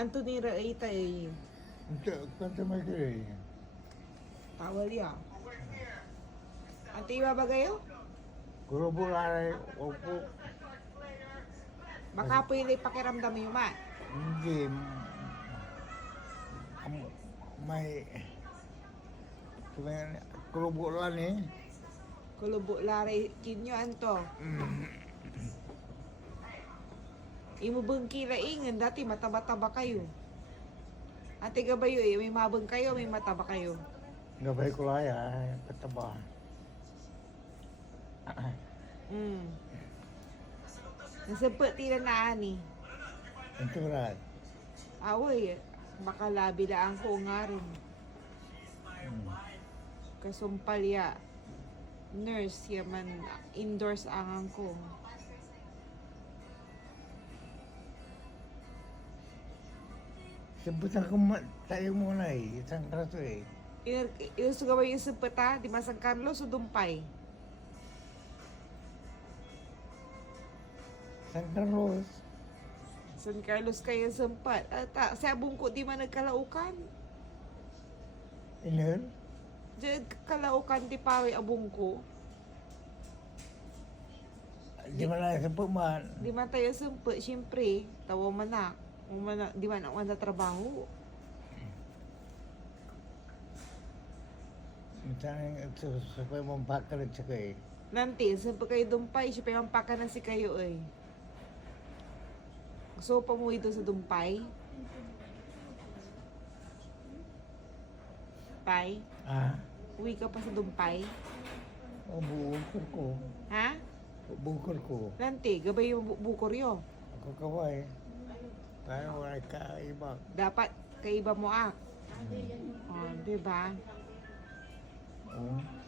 Anthony Raita. Ito, kanta may kiri. Tawal ya. Ante iba ba kayo? Kuro bulay, opo. Baka po yung pakiramdam yung ma. Hindi. May... Kuro bulan eh. Kulubo lare kinyo anto. Imo bengki ingan dati mataba-taba kayo. Ate gabayo eh, may mabeng kayo, may mataba kayo. Gabay ko lang ay pataba. Mm. Nasempet tila na ani. Ito rat. Awoy, baka labi lang ko nga rin. Kasumpal ya. Nurse ya man indoors angang ko. Sebutan ko ma- tayo muna eh. Isang rato eh. Yung sugaway yung sempet ha, di Masang Carlos o Dumpay. San Carlos. San Carlos kayo sempat. Ata, sa bungko di man nagkalaukan. Inel. Diyan kalaukan di pawi abong ko. Di man lang sa puman. Di man tayo sempat, siyempre, tawa man na. Kung man na- di man ako na trabaho. Minsan ito sa pamambakalit sa kay. Nanti, sempat kayo dumpay, siya pa paka na si kayo eh. Gusto pa mo ito sa dumpay? Pai, Ah, uwi ka pa sa dumpay? o bukor ko. Ha? Bukor ko. Nanti, gabay yung bu- bukor yo. Ako kaway. Para wala ka iba. Dapat kaiba mo ak. Oh, di ba? Oh.